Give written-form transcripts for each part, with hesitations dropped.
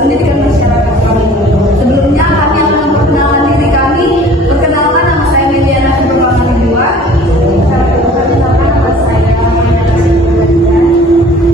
pendidikan masyarakat kami. Sebelumnya kami akan memperkenalkan diri kami. Perkenalkan, nama saya Meliana Superpamali 2. Perkenalkan, nama saya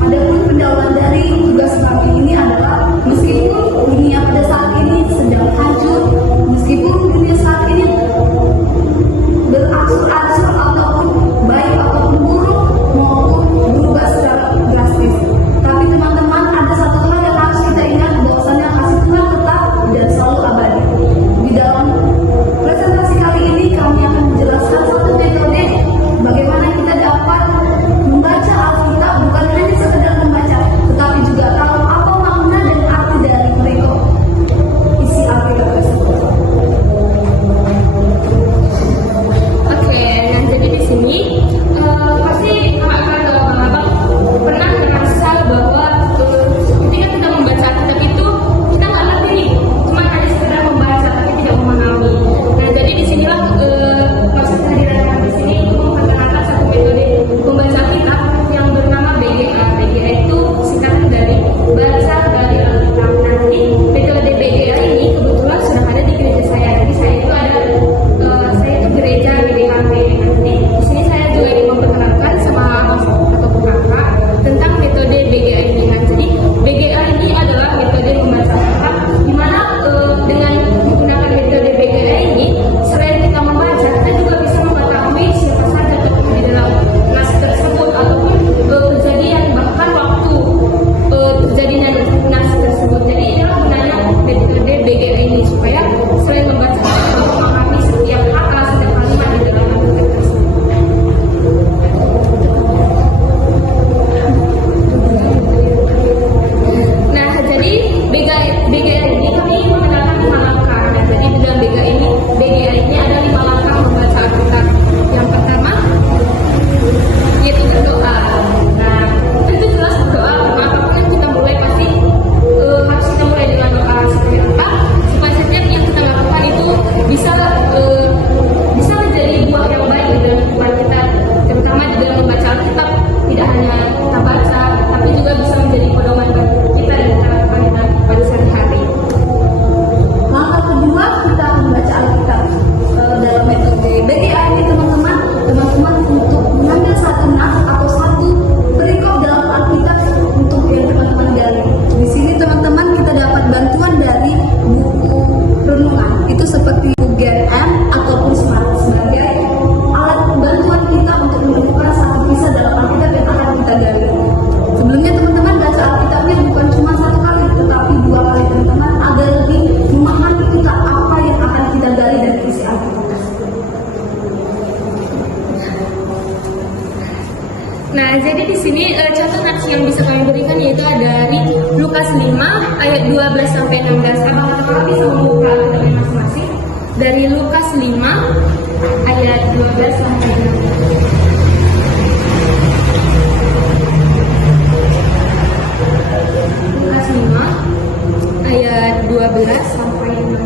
Adapun pendahuluan dari tugas kami ini adalah meskipun dunia pada saat ini sedang hancur, meskipun dunia saat ini berangsur-angsur ataupun baik ataupun buruk maupun berubah secara drastis. Tapi teman-teman, ada satu hal yang harus kita ingat, bahwasanya kasih Tuhan tetap dan selalu abadi. Di dalam presentasi kali ini kami akan menjelaskan satu metode bagaimana kita dapat membaca Alkitab, bukan hanya sekedar membaca, tetapi juga tahu apa makna dan arti dari berikut isi Alkitab tersebut. Oke, nah jadi di sini pasti kakak-kakak dan abang pernah merasa bahwa ketika kita membaca Alkitab itu kita nggak ngerti nih, cuma hanya sekedar membaca tapi tidak memahami. Nah jadi disinilah maksud kehadiran kami di sini memperkenalkan satu metode membaca Alkitab yang bernama BGA. BGA itu singkatan dari baca dari Alkitab. Nanti metode BGA ini kebetulan sudah ada di gereja saya. Jadi saya itu gereja BDHP. Nanti di sini saya juga ingin memperkenalkan sama mas ataupun kakak tentang metode BGA ini. Nah, jadi BGA ini adalah metode membaca Alkitab, di mana dengan menggunakan metode BGA ini, selain kita membaca, kita juga bisa mengetahui siapa saja tokoh di dalam nas tersebut ataupun kejadian bahkan waktu terjadinya nas tersebut. Jadi inilah gunanya metode BGA ini, supaya selain membaca kita memahami setiap kata, setiap kalimat di dalam Alkitab tersebut. Nah, jadi BGA ini kami mengenalkan 5 langkah. Nah, jadi di dalam BGA ini ada 5 langkah membaca Alkitab. Yang pertama yaitu berdoa. Nah, itu jelas berdoa. Apapun yang kita mulai pasti harus kita mulai dengan doa. Seperti apa? Supaya setiap yang kita lakukan itu bisa menjadi buah yang baik di dalam kehidupan kita, terutama di dalam membaca Alkitab. Tidak hanya kita baca, tapi juga bisa menjadi pedoman bagi kita dan kita lakukan pada sehari-hari. Langkah kedua, kita akan membaca Alkitab dalam metode BGA ini, teman-teman untuk mengambil satu nas atau satu perikop dalam Alkitab untuk yang teman-teman gali. Di sini teman-teman kita dapat bantuan dari buku renungan, itu seperti UGM ataupun Smart sebagai alat bantuan kita untuk menemukan satu kisah dalam Alkitab yang akan kita gali. Sebelumnya teman-teman baca Alkitabnya bukan cuma 1 kali, tetapi 2 kali teman-teman, agar lebih memahami kita apa yang akan kita gali dari isi Alkitab tersebut. Nah, jadi di sini contoh nats yang bisa kami berikan yaitu dari Lukas 5 ayat 12 sampai 16. Abang-abang bisa membuka Alkitabnya masing-masing. Dari Lukas 5 ayat 12 sampai 16. Lukas 5 ayat 12 sampai 16.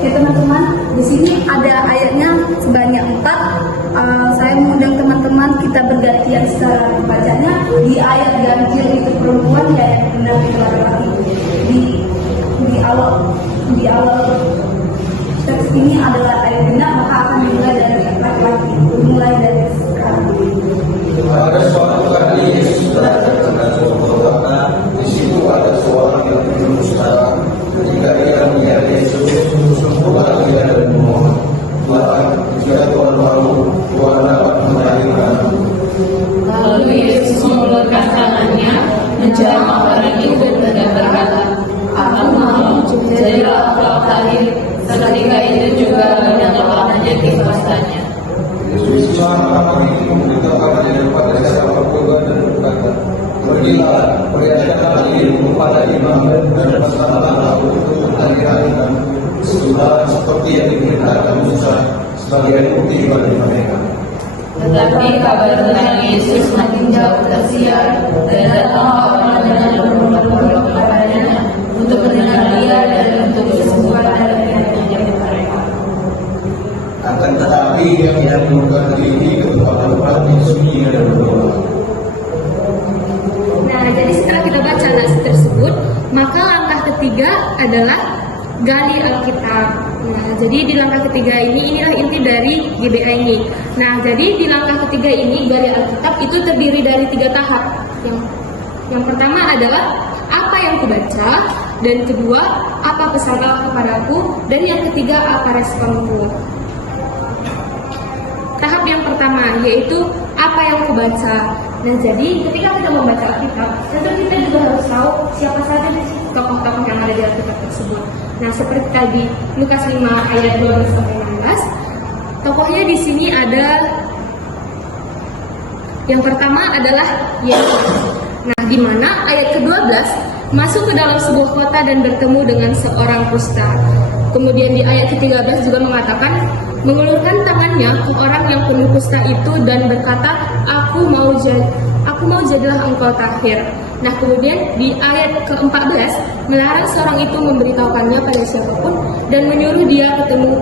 Ya teman-teman, di sini ada ayatnya sebanyak 4. Saya mengundang teman-teman kita bergantian secara membacanya. Di ayat ganjil itu perempuan, di ayat genap itu laki-laki. Di awal teks ini adalah ayat genap, maka akan dimulai dari laki-laki. Dimulai dari sekarang. Ada suatu kali Yesus berada di suatu kota. Di situ ada seorang yang berdusta. Ketika ia melihat Yesus, keluar ia dan memohon, Tuhan, jika Tuhan mau, Tuhan dapat melahirkan. Lalu Yesus mengulurkan tangannya, menjamah orang itu dan berkata, "Aku mau, jadilah engkau lahir." Seketika itu juga menyatakan menjadi kuasanya. Yesus marah orang itu memberitahukannya kepada siapa pun dan berkata, "Pergilah, perlihatkanlah dirimu pada imam dan persalahanlah untuk melahirkan sudah seperti yang diperintahkan Musa sebagai bukti bagi mereka." Tetapi kabar tentang Yesus makin jauh tersiar, dan datanglah orang dengan berbondong-bondong kepadanya untuk mendengar dia dan untuk disembuhkan dari penyakit mereka. Akan akan tetapi dia tidak mengundurkan diri ke tempat-tempat yang sunyi dan berdoa. Nah, jadi setelah kita baca nas tersebut, maka langkah ketiga adalah gali Alkitab. Nah, jadi di langkah ketiga inilah inti dari GBA ini. Nah, jadi di langkah ketiga ini gali Alkitab itu terdiri dari 3 tahap. Yang pertama adalah apa yang kubaca, dan kedua apa pesan Allah kepadaku, dan yang ketiga apa responku. Tahap yang pertama yaitu apa yang kubaca. Nah, jadi ketika kita membaca Alkitab, tentu kita juga harus tahu siapa saja tokoh-tokoh yang ada di Alkitab tersebut. Nah, seperti tadi Lukas 5 ayat 12 sampai 16, tokohnya di sini ada yang pertama adalah Yesus. Nah, di mana ayat ke-12 masuk ke dalam sebuah kota dan bertemu dengan seorang kusta. Kemudian di ayat ke-13 juga mengatakan mengulurkan tangannya ke orang yang penuh kusta itu dan berkata, aku mau jadilah engkau tahir. Nah, kemudian di ayat ke-14 melarang seorang itu memberitahukannya pada siapapun dan menyuruh dia ketemu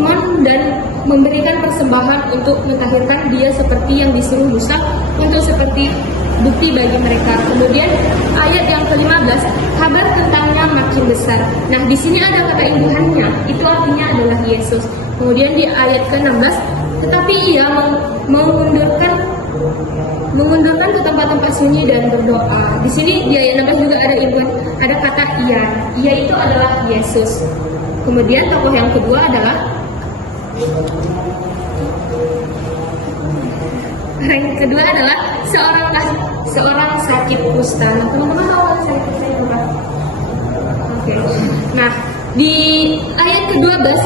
iman dan memberikan persembahan untuk mentahirkan dia seperti yang disuruh Musa untuk seperti bukti bagi mereka. Kemudian ayat yang ke-15 kabar tentangnya makin besar. Nah, di sini ada kata imbuhannya, itu artinya adalah Yesus. Kemudian di ayat ke-16 tetapi ia mengundurkan ke tempat-tempat sunyi dan berdoa. Di sini di ayat 16 juga ada imbuhan, ada kata ia itu adalah Yesus. Kemudian tokoh yang kedua adalah seorang sakit kusta. Nah, teman-teman tahu sakit kusta itu apa? Oke. Nah, di ayat ke-12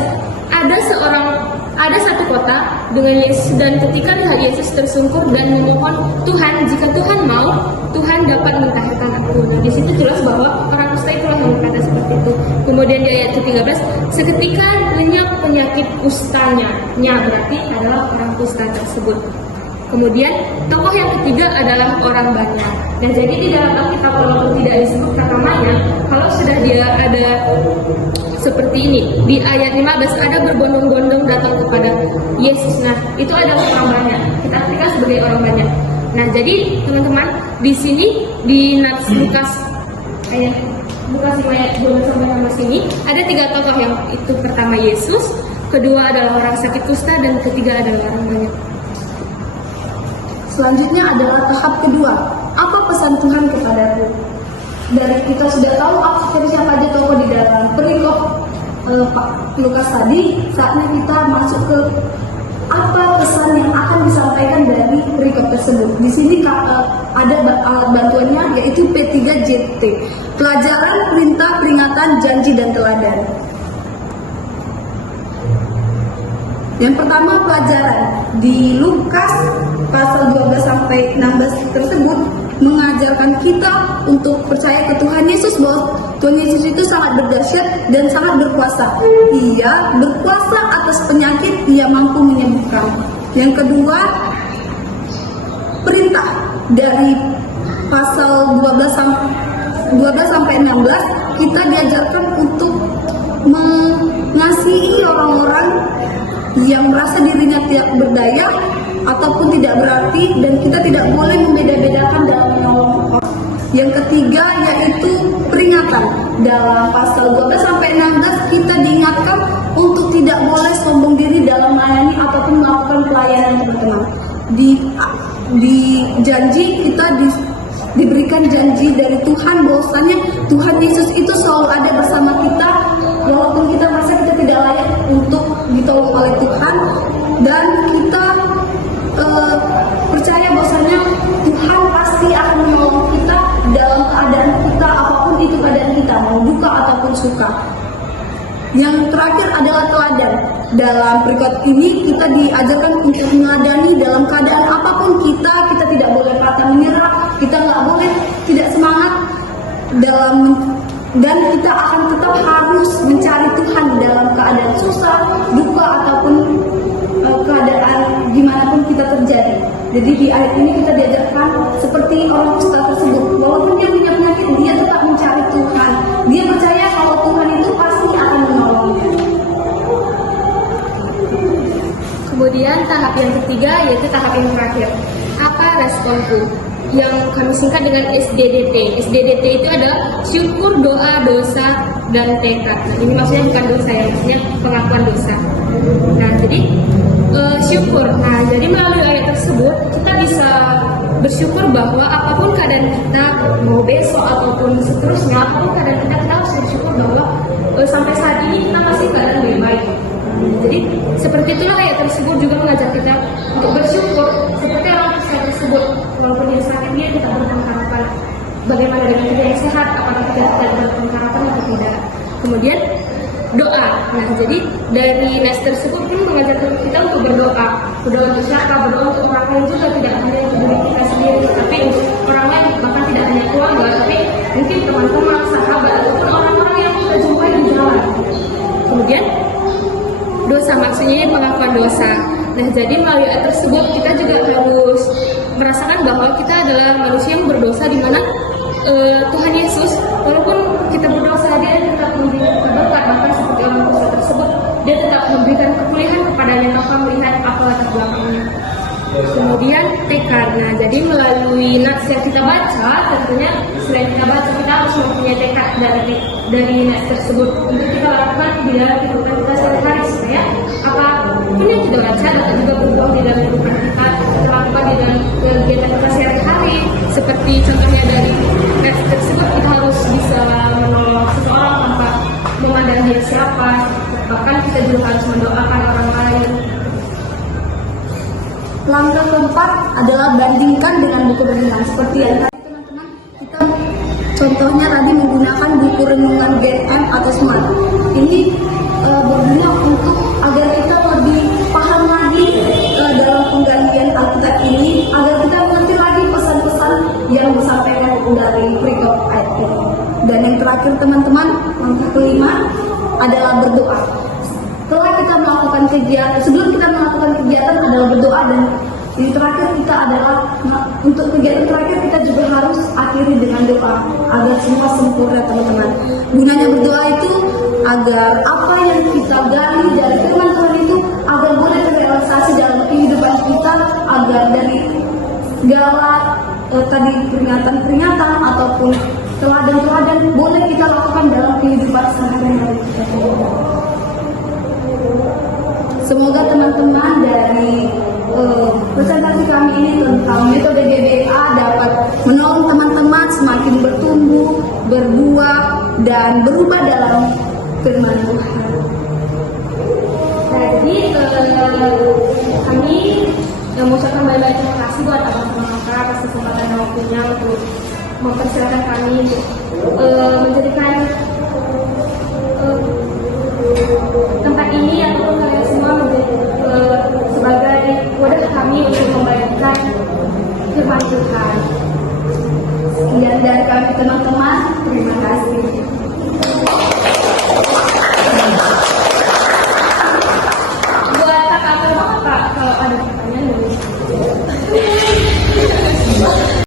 ada satu kota dengan Yesus, dan ketika melihat Yesus tersungkur dan memohon, Tuhan, jika Tuhan mau, Tuhan dapat mentahirkan aku. Nah, di situ jelas bahwa orang kusta itulah yang berkata seperti itu. Kemudian di ayat ke-13, seketika lenyap penyakit kustanya. Berarti adalah orang kusta tersebut. Kemudian tokoh yang ketiga adalah orang banyak. Nah, jadi di dalam Alkitab walaupun tidak disebutkan namanya, kalau sudah dia ada seperti ini, di ayat 15 ada berbondong-bondong datang kepada Yesus. Nah, itu adalah orang banyak. Kita artikan sebagai orang banyak. Nah, jadi teman-teman, di sini di Lukas ayat 12 sampai 16 ini ada 3 tokoh, yang itu pertama Yesus, kedua adalah orang sakit kusta, dan ketiga adalah orang banyak. Selanjutnya adalah tahap kedua. Apa pesan Tuhan kepadaku? Dari kita sudah tahu siapa aja tokoh di dalam perikop Lukas tadi, saatnya kita masuk ke apa pesan yang akan disampaikan dari perikop tersebut. Di sini ada bantuannya, yaitu P3JT, pelajaran, perintah, peringatan, janji, dan teladan. Yang pertama, pelajaran di Lukas pasal 12 sampai 16 tersebut mengajarkan kita untuk percaya ke Tuhan Yesus, bahwa Tuhan Yesus itu sangat berdahsyat dan sangat berkuasa. Ia berkuasa atas penyakit, ia mampu menyembuhkan. Yang kedua, perintah dari pasal 12 sampai 16 kita diajarkan untuk mengasihi orang-orang yang merasa dirinya tidak berdaya ataupun tidak berarti, dan kita tidak boleh membeda-bedakan dalam menolong orang. Yang ketiga yaitu peringatan. Dalam pasal 12 sampai 16 kita diingatkan untuk tidak boleh sombong diri dalam melayani ataupun melakukan pelayanan, teman-teman. Di janji kita diberikan janji dari Tuhan bahwasanya Tuhan Yesus itu selalu ada bersama kita walaupun kita merasa kita tidak layak untuk ditolong oleh Tuhan, dan kita percaya bahwasanya Tuhan pasti akan menolong kita dalam keadaan kita apapun itu keadaan kita, mau duka ataupun suka. Yang terakhir adalah teladan. Dalam perikop ini kita diajarkan untuk meneladani dalam keadaan apapun kita tidak boleh patah menyerah, kita nggak boleh tidak semangat dan kita akan tetap harus mencari Tuhan dalam keadaan susah, duka ataupun keadaan dimanapun kita terjadi. Jadi di ayat ini kita diajarkan seperti orang kusta tersebut, walaupun dia punya penyakit, dia tetap mencari Tuhan. Dia percaya kalau Tuhan itu pasti akan menolongnya. Kemudian tahap yang ketiga yaitu tahap yang terakhir. Apa responku? Yang kami singkat dengan SDDT. SDDT itu adalah syukur, doa, dosa, dan tekad. Nah, ini maksudnya bukan dosa ya, maksudnya pengakuan dosa. Nah, jadi syukur. Nah, jadi melalui ayat tersebut kita bisa bersyukur bahwa apapun keadaan kita, mau besok ataupun seterusnya, apapun keadaan kita harus bersyukur bahwa sampai saat ini kita masih keadaan baik-baik. Jadi seperti itulah ayat tersebut juga mengajar kita untuk bersyukur seperti orang tersebut, walaupun yang sakit dia tidak berpengharapan. Bagaimana dengan kita yang sehat? Apakah kita tidak berpengharapan atau tidak? Kemudian doa. Nah, jadi dari nas tersebut pun mengajarkan kita untuk berdoa. Berdoa untuk siapa? Berdoa untuk orang lain juga, tidak hanya untuk diri kita sendiri, tapi untuk orang lain, bahkan tidak hanya keluarga, tapi mungkin teman-teman, sahabat, ataupun orang-orang yang kita jumpai di jalan. Kemudian dosa, maksudnya pengakuan dosa. Nah, jadi melalui ayat tersebut kita juga harus merasakan bahwa kita adalah manusia yang berdosa, di mana Tuhan Yesus, walaupun kita berdosa, dia tetap memberikan berkat, bahkan seperti orang dosa tersebut, dia tetap memberikan kepulihan kepadanya tanpa melihat apa latar belakangnya. Kemudian tekad. Nah, jadi melalui nats yang kita baca, tentunya selain kita baca, kita harus mempunyai tekad dari nats tersebut untuk kita lakukan di dalam kehidupan kita sehari-hari, supaya apapun yang kita baca dapat juga berubah di dalam kehidupan kita lakukan di dalam kegiatan kita sehari-hari. Seperti contohnya dari nats tersebut, kita harus bisa menolong seseorang tanpa memandang dia siapa, bahkan kita juga harus mendoakan orang lain. Langkah keempat adalah bandingkan dengan buku renungan. Seperti yang tadi teman-teman, kita contohnya tadi menggunakan buku renungan BM atau Smart. Ini berguna untuk agar kita lebih paham lagi dalam penggantian Alkitab ini, agar kita mengerti lagi pesan-pesan yang disampaikan dari perikop ayat ini. Dan yang terakhir teman-teman, langkah kelima adalah berdoa. Setelah kita melakukan kegiatan, sebelum kita melakukan kegiatan adalah berdoa, dan yang terakhir kita adalah untuk kegiatan terakhir kita juga harus akhiri dengan doa agar semua sempurna teman-teman. Gunanya berdoa itu agar apa yang kita gali dari firman Tuhan itu agar boleh terrealisasi dalam kehidupan kita, agar dari segala tadi peringatan-peringatan ataupun teladan-teladan boleh kita lakukan dalam kehidupan sehari-hari kita. Semoga teman-teman dari presentasi kami ini tentang metode GBA dapat menolong teman-teman semakin bertumbuh, berbuah, dan berubah dalam firman Tuhan. Nah, jadi kami mengucapkan banyak terima kasih buat abang-abang atas kesempatan dan waktunya untuk mempersilakan kami untuk menjadikan tempat ini ataupun kalian semua menjadi sebagai wadah kami untuk membagikan firman Tuhan. Sekian dari kami teman-teman, terima kasih.